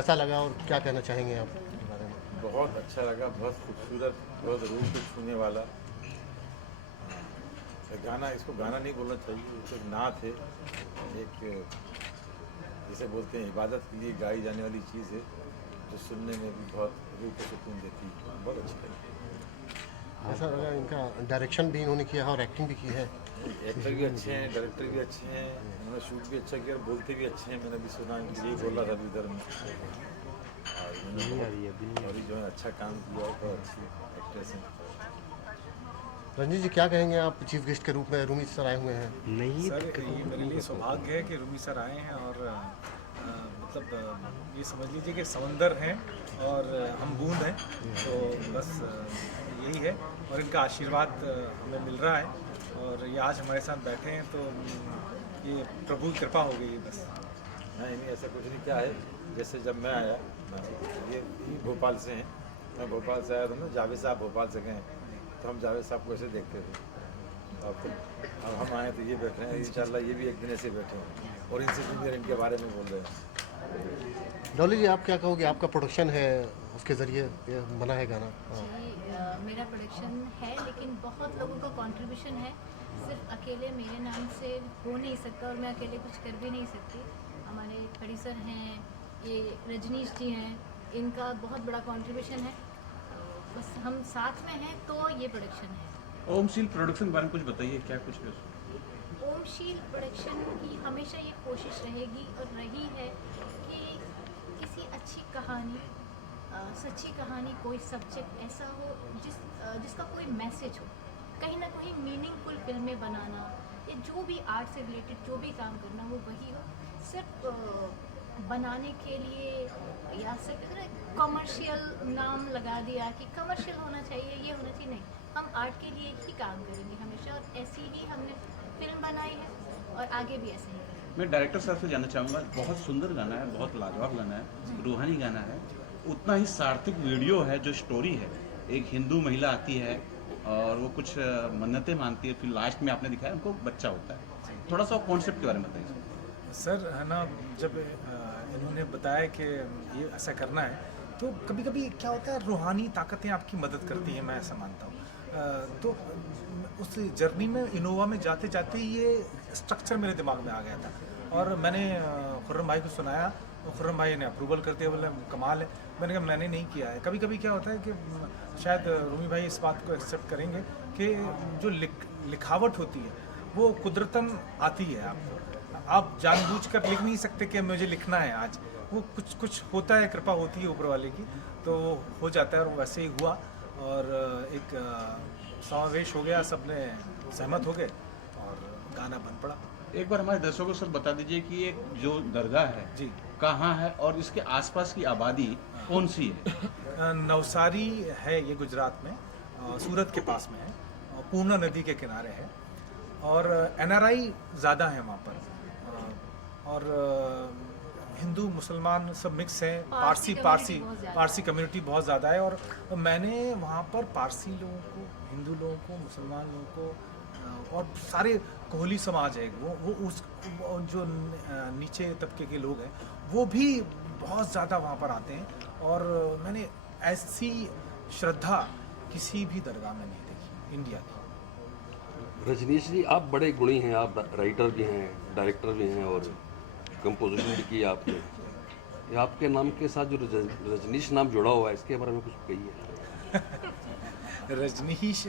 कैसा लगा और क्या कहना चाहेंगे आप इसके बारे में? बहुत अच्छा लगा, बहुत खूबसूरत, बहुत रूह को छूने वाला गाना। इसको गाना नहीं बोलना चाहिए, ये एक नात है, एक जिसे बोलते हैं इबादत के लिए गाई जाने वाली चीज़ है, जो सुनने में भी बहुत रूह को सुकून देती है। बहुत अच्छी लगी। कैसा लगा? इनका डायरेक्शन भी इन्होंने किया है और एक्टिंग भी की है। एक्टर भी अच्छे हैं, डायरेक्टर भी अच्छे हैं, उन्होंने शूट भी अच्छा किया और बोलते भी अच्छे हैं। मैंने भी सुना, यही बोल रहा था अभी इधर में। और इन्होंने और जो है अच्छा काम किया है, तो अच्छी एक्ट्रेस हैं। रंजीत जी, क्या कहेंगे आप चीफ गेस्ट के रूप में रूमी सर आए हुए हैं? सर, ये मेरे लिए सौभाग्य है कि रूमी सर आए हैं और ये समझ लीजिए कि समंदर हैं और हम बूंद हैं, तो बस यही है। और इनका आशीर्वाद हमें मिल रहा है और ये आज हमारे साथ बैठे हैं, तो ये प्रभु की कृपा हो गई है बस। नहीं, ऐसा कुछ नहीं। क्या है, जैसे जब मैं आया, ये भोपाल से हैं, मैं भोपाल से आया था ना, जावेद साहब भोपाल से गए, तो हम जावेद साहब को ऐसे देखते थे। अब हम आए तो ये बैठे हैं, इंशाल्लाह ये भी एक दिन ऐसे बैठे हैं और इनसे जूनियर इनके बारे में बोल रहे हैं। डॉली जी, आप क्या कहोगे? आपका प्रोडक्शन है, उसके ज़रिए ये बना है गाना। हाँ। जी, मेरा प्रोडक्शन है, लेकिन बहुत लोगों का कंट्रीब्यूशन है। सिर्फ अकेले मेरे नाम से हो नहीं सकता और मैं अकेले कुछ कर भी नहीं सकती। हमारे प्रोड्यूसर हैं, ये रजनीश जी हैं, इनका बहुत बड़ा कंट्रीब्यूशन है। बस हम साथ में हैं तो ये प्रोडक्शन है। ओमशील प्रोडक्शन के बारे में कुछ बताइए, क्या कुछ है? ओमशील प्रोडक्शन की हमेशा ये कोशिश रहेगी और रही है कि किसी अच्छी कहानी, सच्ची कहानी, कोई सब्जेक्ट ऐसा हो जिसका कोई मैसेज हो, कहीं ना कहीं मीनिंगफुल फिल्में बनाना या जो भी आर्ट से रिलेटेड जो भी काम करना वो वही हो। सिर्फ बनाने के लिए या सिर्फ कमर्शियल नाम लगा दिया कि कमर्शियल होना चाहिए, ये होना चाहिए, नहीं। हम आर्ट के लिए ही काम करेंगे हमेशा और ऐसी ही हमने फिल्म बनाई है और आगे भी ऐसे ही करेंगे। मैं डायरेक्टर साहब से जानना चाहूँगा, बहुत सुंदर गाना है, बहुत लाजवाब गाना है, रूहानी गाना है, उतना ही सार्थक वीडियो है, जो स्टोरी है, एक हिंदू महिला आती है और वो कुछ मन्नतें मांगती है, फिर लास्ट में आपने दिखाया उनको बच्चा होता है। थोड़ा सा कॉन्सेप्ट के बारे में बताइए। सर, है ना, जब इन्होंने बताया कि ये ऐसा करना है, तो कभी कभी क्या होता है, रूहानी ताकतें आपकी मदद करती हैं, मैं ऐसा मानता हूँ। तो उस जर्नी में इनोवा में जाते जाते ये स्ट्रक्चर मेरे दिमाग में आ गया था और मैंने खुर्रम भाई को सुनाया और खुर्रम भाई ने अप्रूवल करते हुए बोले कमाल है। मैंने कहा मैंने नहीं किया है। कभी कभी क्या होता है कि शायद रूमी भाई इस बात को एक्सेप्ट करेंगे कि जो लिखावट होती है वो कुदरतन आती है आपको। आप जानबूझकर लिख नहीं सकते कि मुझे लिखना है आज, वो कुछ होता है, कृपा होती है ऊपर वाले की, तो वो हो जाता है और वैसे ही हुआ और एक समावेश हो गया, सबने सहमत हो गए और गाना बन पड़ा। एक बार हमारे दर्शकों को सर बता दीजिए कि ये जो दरगाह है जी कहाँ है और इसके आसपास की आबादी कौन सी है? नवसारी है, ये गुजरात में, सूरत के पास में है और पूर्णा नदी के किनारे है और NRI ज़्यादा है वहाँ पर और हिंदू मुसलमान सब मिक्स हैं। पारसी कम्युनिटी बहुत ज़्यादा है और मैंने वहाँ पर पारसी लोगों को, हिंदू लोगों को, मुसलमान लोगों को और सारे कोहली समाज है, वो जो नीचे तबके के लोग हैं वो भी बहुत ज़्यादा वहाँ पर आते हैं और मैंने ऐसी श्रद्धा किसी भी दरगाह में नहीं देखी इंडिया की। रजनीश जी, आप बड़े गुणी हैं, आप राइटर भी हैं, डायरेक्टर भी हैं और कंपोजिशन भी की आपने। ये आपके नाम के साथ जो रजनीश नाम जुड़ा हुआ है, इसके बारे में कुछ कहिए। रजनीश,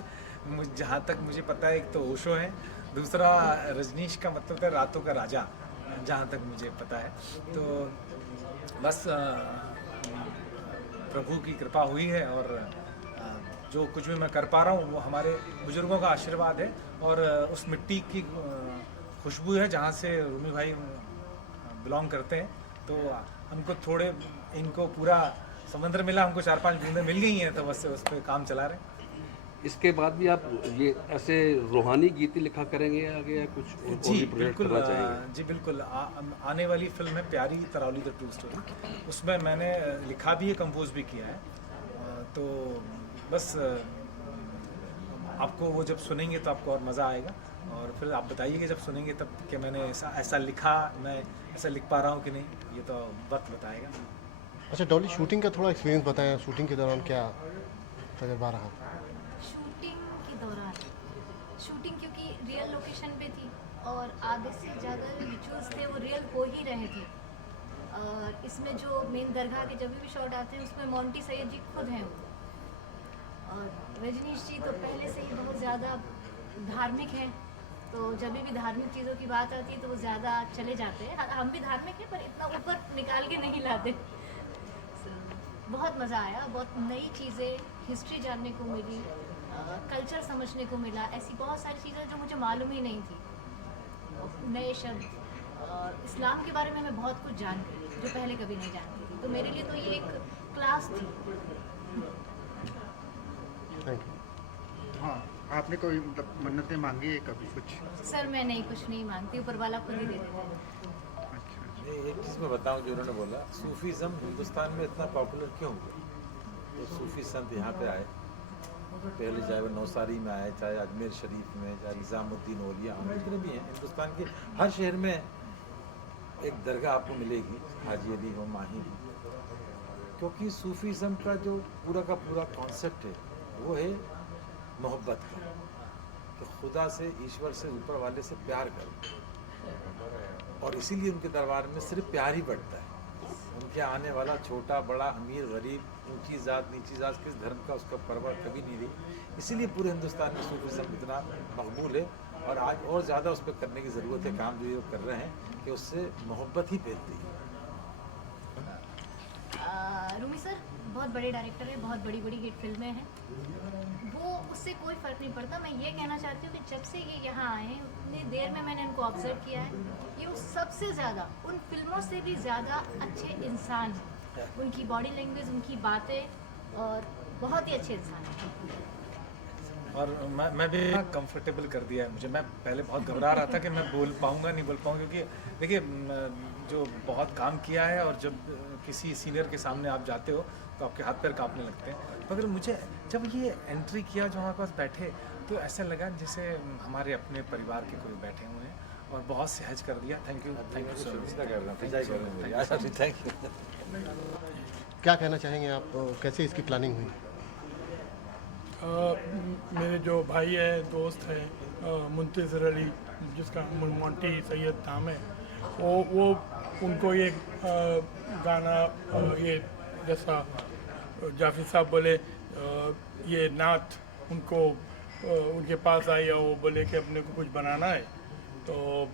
जहाँ तक मुझे पता है, एक तो ओशो है, दूसरा रजनीश का मतलब है रातों का राजा, जहाँ तक मुझे पता है। तो बस प्रभु की कृपा हुई है और जो कुछ भी मैं कर पा रहा हूँ वो हमारे बुजुर्गों का आशीर्वाद है और उस मिट्टी की खुशबू है जहाँ से रूमी भाई बिलोंग करते हैं। तो हमको थोड़े, इनको पूरा समंदर मिला, हमको 4-5 बूंदें मिल गई हैं, तो बस उस पर काम चला रहे हैं। इसके बाद भी आप ये ऐसे रूहानी गीत ही लिखा करेंगे आगे या कुछ और जी भी प्रोजेक्ट बिल्कुल, करना चाहेंगे? जी बिल्कुल। आने वाली फिल्म है प्यारी तरौली द ट्रू स्टोरी, उसमें मैंने लिखा भी है, कंपोज भी किया है। तो बस आपको वो जब सुनेंगे तो आपको और मज़ा आएगा और फिर आप बताइएगा जब सुनेंगे तब कि मैंने ऐसा लिखा, मैं ऐसा लिख पा रहा हूँ कि नहीं, ये तो वक्त बताएगा। अच्छा डॉली, शूटिंग का थोड़ा एक्सपीरियंस बताएं, शूटिंग के दौरान क्या तजर्बा रहा? शूटिंग के दौरान शूटिंग क्योंकि रियल लोकेशन पे थी और आधे से ज़्यादा रिचुअल्स थे वो रियल हो ही रहे थे। और इसमें जो मेन दरगाह के जब भी शॉट आते हैं उसमें मोंटी सैयद जी खुद हैं वो। और रजनीश जी तो पहले से ही बहुत ज़्यादा धार्मिक हैं, तो जब भी धार्मिक चीज़ों की बात आती है तो वो ज़्यादा चले जाते हैं। हम भी धार्मिक हैं पर इतना ऊपर निकाल के नहीं लाते। बहुत मज़ा आया, बहुत नई चीज़ें, हिस्ट्री जानने को मिली, कल्चर समझने को मिला, ऐसी बहुत सारी चीज़ें जो मुझे मालूम ही नहीं थी। नए शब्द और इस्लाम के बारे में मैं बहुत कुछ जान गई जो पहले कभी नहीं जानती थी, तो मेरे लिए तो ये एक क्लास थी। Thank you. हाँ, आपने कोई मतलब मन्नतें मांगी है कभी कुछ? सर मैं नहीं, कुछ नहीं मांगती, ऊपर वाला खुद ही दे देता है। अच्छा, ये एक चीज़ मैं बताऊं जो उन्होंने बोला, सूफीज़म हिंदुस्तान में इतना पॉपुलर क्यों हुआ? तो सूफी संत यहाँ पे आए पहले, चाहे वो नौसारी में आए, चाहे अजमेर शरीफ में, चाहे निज़ामुद्दीन औलिया, हम जितने भी हैं हिंदुस्तान के हर शहर में एक दरगाह आपको मिलेगी, हाजी अली हो, माही हो। क्योंकि सूफीज़म का जो पूरा का पूरा कॉन्सेप्ट है वो है मोहब्बत का, कि खुदा से, ईश्वर से, ऊपर वाले से प्यार करो। और इसीलिए उनके दरबार में सिर्फ प्यार ही बढ़ता है। उनके आने वाला छोटा बड़ा, अमीर गरीब, ऊंची जात नीची जात, किस धर्म का उसका परवाह कभी नहीं रही। इसीलिए पूरे हिंदुस्तान में सूफीज़म इतना मकबूल है और आज और ज़्यादा उस पर करने की ज़रूरत है। काम जो ये कर रहे हैं कि उससे मोहब्बत ही फैलती है। रूमी सर बहुत बड़े डायरेक्टर हैं, बहुत बड़ी बड़ी हिट फिल्में हैं, वो उससे कोई फ़र्क नहीं पड़ता। मैं ये कहना चाहती हूँ कि जब से ये यहाँ आए हैं उतनी देर में मैंने इनको ऑब्जर्व किया है, ये वो सबसे ज़्यादा उन फिल्मों से भी ज़्यादा अच्छे इंसान हैं। उनकी बॉडी लैंग्वेज, उनकी बातें, और बहुत ही अच्छे इंसान हैं। और मैं भी कंफर्टेबल कर दिया है मुझे। मैं पहले बहुत घबरा रहा था कि मैं बोल पाऊँगा नहीं बोल पाऊँगा, क्योंकि देखिए जो बहुत काम किया है और जब किसी सीनियर के सामने आप जाते हो तो आपके हाथ पैर कांपने लगते हैं। मगर मुझे जब ये एंट्री किया जो वहाँ पास बैठे तो ऐसा लगा जैसे हमारे अपने परिवार के कोई बैठे हुए हैं, और बहुत सहज कर दिया। Thank you so much. Thank you. क्या कहना चाहेंगे आप, कैसे इसकी प्लानिंग हुई? मेरे जो भाई है, दोस्त है मुंतज़िर अली, जिसका मोंटी सैयद नाम है, वो उनको ये गाना, ये जैसा जाफी साहब बोले, ये नात उनको उनके पास आई और वो बोले कि अपने को कुछ बनाना है। तो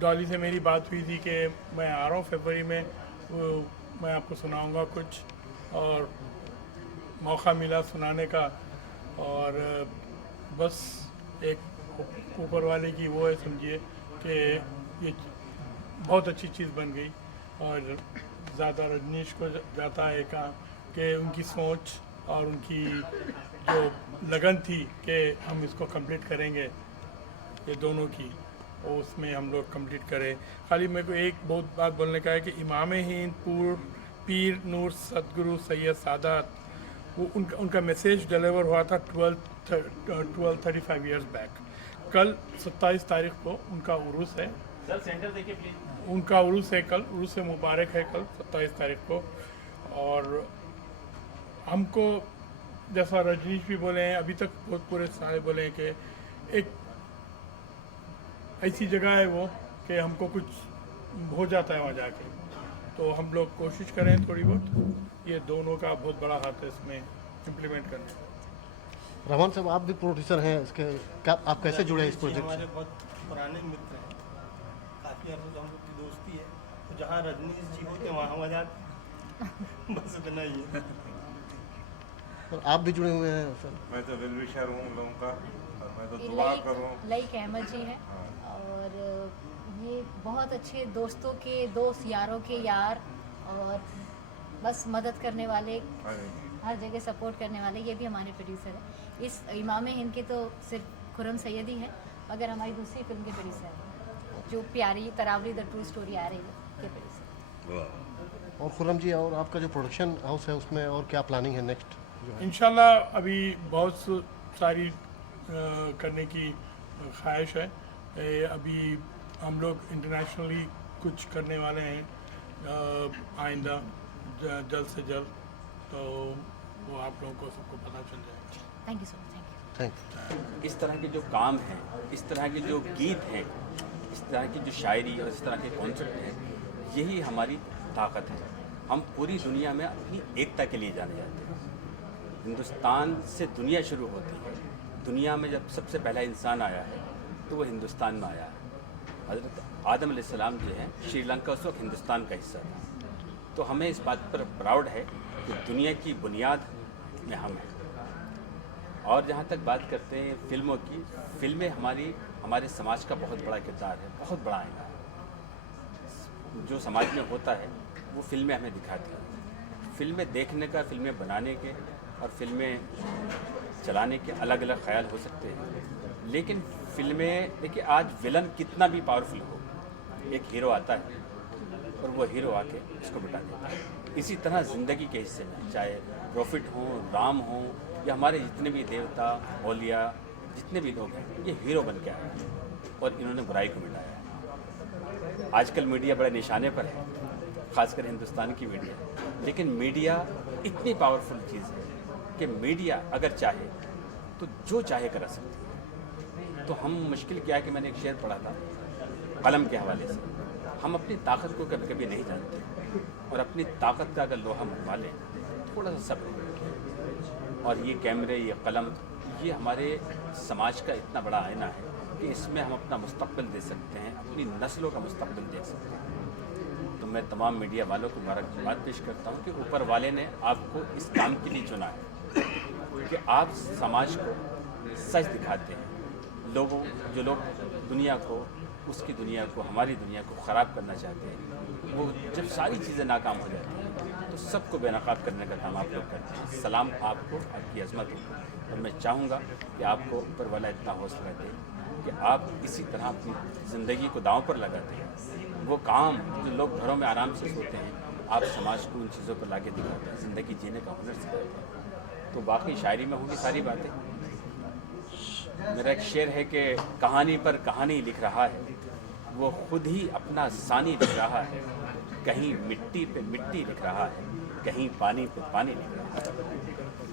डॉली से मेरी बात हुई थी कि मैं आ रहा हूँ फरवरी में, मैं आपको सुनाऊंगा कुछ, और मौका मिला सुनाने का। और बस एक ऊपर वाले की वो है, समझिए कि ये बहुत अच्छी चीज़ बन गई। और ज़्यादा रजनीश को जाता है काम कि उनकी सोच और उनकी जो लगन थी कि हम इसको कंप्लीट करेंगे, ये दोनों की, और उसमें हम लोग कंप्लीट करें। खाली मेरे को एक बहुत बात बोलने का है कि इमाम हिंद पीर नूर सतगुरु सैयद सादात, वो उनका मैसेज डिलीवर हुआ था 1235 इयर्स बैक। कल 27 तारीख को उनका उरूस है। सर सेंटर देखिए प्लीज। उनका उरूस है कल, उरूस से मुबारक है कल 27 तारीख को। और हमको जैसा रजनीश भी बोले हैं, अभी तक बहुत पूरे सारे बोले हैं कि एक ऐसी जगह है वो कि हमको कुछ हो जाता है वहाँ जाके, तो हम लोग कोशिश करें थोड़ी बहुत। ये दोनों का बहुत बड़ा हाथ है इसमें इम्प्लीमेंट करने में। रहमान साहब, आप भी प्रोड्यूसर हैं इसके, क्या आप कैसे जुड़े इस प्रोजेक्ट हमारे से? बहुत पुराने मित्र हैं, काफ़ी अर्से से हम लोग की दोस्ती है, तो जहाँ रजनीश जी होते वहाँ हम आ जाते। बस इतना ही है। और आप भी जुड़े हुए हैं सर? मैं तो वेल विशर हूँ उन लोगों का, और मैं तो दुआ करूँ। लाइक अहमद जी हैं, और ये बहुत अच्छे दोस्तों के दोस्त, यारों के यार, और बस मदद करने वाले, हर जगह सपोर्ट करने वाले, ये भी हमारे प्रोड्यूसर हैं। इस इमाम हिंद के तो सिर्फ खुरम सैयद ही है, मगर हमारी दूसरी फिल्म के प्रोड्यूसर हैं जो प्यारी तरावली द ट्रू स्टोरी आ रही है के प्रोड्यूसर। और खुरम जी, और आपका जो प्रोडक्शन हाउस है उसमें और क्या प्लानिंग है नेक्स्ट? इंशाल्लाह अभी बहुत सारी करने की ख्वाहिश है। अभी हम लोग इंटरनेशनली कुछ करने वाले हैं आइंदा, जल्द से जल्द, तो वो आप लोगों को सबको पता चल जाएगा। Thank you so much, thank you. Thank you. इस तरह के जो काम हैं, इस तरह के जो गीत हैं, इस तरह की जो शायरी और इस तरह के कॉन्सेप्ट हैं, यही हमारी ताकत है। हम पूरी दुनिया में अपनी एकता के लिए जाने जाते हैं। हिंदुस्तान से दुनिया शुरू होती है। दुनिया में जब सबसे पहला इंसान आया है तो वो हिंदुस्तान में आया है। हज़रत आदम अलैहिस्सलाम जो है, श्रीलंका उस वक्त हिंदुस्तान का हिस्सा था। तो हमें इस बात पर प्राउड है कि दुनिया की बुनियाद में हम हैं। और जहाँ तक बात करते हैं फिल्मों की, फिल्में हमारे समाज का बहुत बड़ा किरदार है, बहुत बड़ा आईना है। जो समाज में होता है वो फिल्में हमें दिखाती हैं। फिल्में देखने का, फिल्में बनाने के और फिल्में चलाने के अलग अलग ख्याल हो सकते हैं, लेकिन फिल्में देखिए, आज विलन कितना भी पावरफुल हो, एक हीरो आता है और वो हीरो आके उसको बिठा देता है। इसी तरह ज़िंदगी के हिस्से में, चाहे प्रॉफिट हो, राम हो, या हमारे जितने भी देवता, औलिया, जितने भी लोग हैं, ये हीरो बन के आए हैं और इन्होंने बुराई को मिटाया है। आजकल मीडिया बड़े निशाने पर है, ख़ासकर हिंदुस्तान की मीडिया। लेकिन मीडिया इतनी पावरफुल चीज़ है कि मीडिया अगर चाहे तो जो चाहे करा सकती है। तो हम, मुश्किल क्या है कि मैंने एक शेर पढ़ा था कलम के हवाले से, हम अपनी ताकत को कभी कभी नहीं जानते, और अपनी ताकत का अगर लोहा मनवा लें, थोड़ा सा सब्र, और ये कैमरे, ये कलम, ये हमारे समाज का इतना बड़ा आईना है कि इसमें हम अपना मुस्तक़बिल दे सकते हैं, अपनी नस्लों का मुस्तक़बिल देख सकते हैं। तो मैं तमाम मीडिया वालों को मुबारकबाद पेश करता हूँ कि ऊपर वाले ने आपको इस काम के लिए चुना है कि आप समाज को सच दिखाते हैं। जो लोग दुनिया को, उसकी दुनिया को, हमारी दुनिया को ख़राब करना चाहते हैं, वो जब सारी चीज़ें नाकाम हो जाती हैं तो सबको बेनकाब करने का काम आप लोग करते हैं। सलाम आपको, आपकी अज़मत हो, और मैं चाहूँगा कि आपको ऊपर वाला इतना हौसला दे कि आप इसी तरह अपनी ज़िंदगी को दांव पर लगाते हैं। वो काम जो लोग घरों में आराम से सोते हैं, आप समाज को उन चीज़ों पर लाके दिखाते हैं, ज़िंदगी जीने का हुनर सिखाते हैं। तो बाकी शायरी में होंगी सारी बातें। मेरा एक शेर है कि कहानी पर कहानी लिख रहा है, वो खुद ही अपना सानी लिख रहा है। कहीं मिट्टी पे मिट्टी लिख रहा है, कहीं पानी पे पानी लिख रहा है।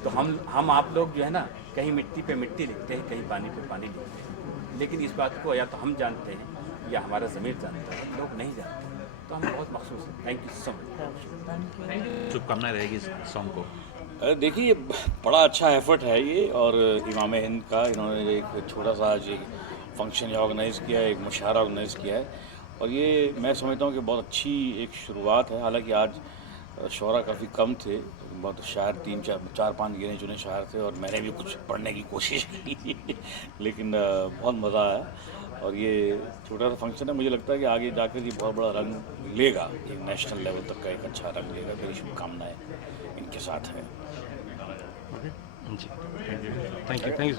तो हम आप लोग जो है ना, कहीं मिट्टी पे मिट्टी लिखते हैं, कहीं पानी पे पानी लिखते हैं। लेकिन इस बात को या तो हम जानते हैं या हमारा ज़मीर जानता है, लोग नहीं जानते। तो हम बहुत मखसूस हैं। Thank you so much. शुभकामनाएं रहेगी इस सॉन्ग को। देखिए, बड़ा अच्छा एफर्ट है ये, और इमाम हिंद का इन्होंने एक छोटा सा आज एक फंक्शन ऑर्गेनाइज़ किया है, एक मुशायरा ऑर्गेनाइज़ किया है, और ये मैं समझता हूँ कि बहुत अच्छी एक शुरुआत है। हालांकि आज शोरा काफ़ी कम थे, बहुत शायर 3-4-5 गिने चुने शायर थे, और मैंने भी कुछ पढ़ने की कोशिश की लेकिन बहुत मज़ा आया। और ये छोटा सा फंक्शन है, मुझे लगता है कि आगे जाकर ये बहुत बड़ा रंग लेगा, एक नेशनल लेवल तक का एक अच्छा रंग लेगा। मेरी शुभकामनाएँ इनके साथ हैं। जी, थैंक यू।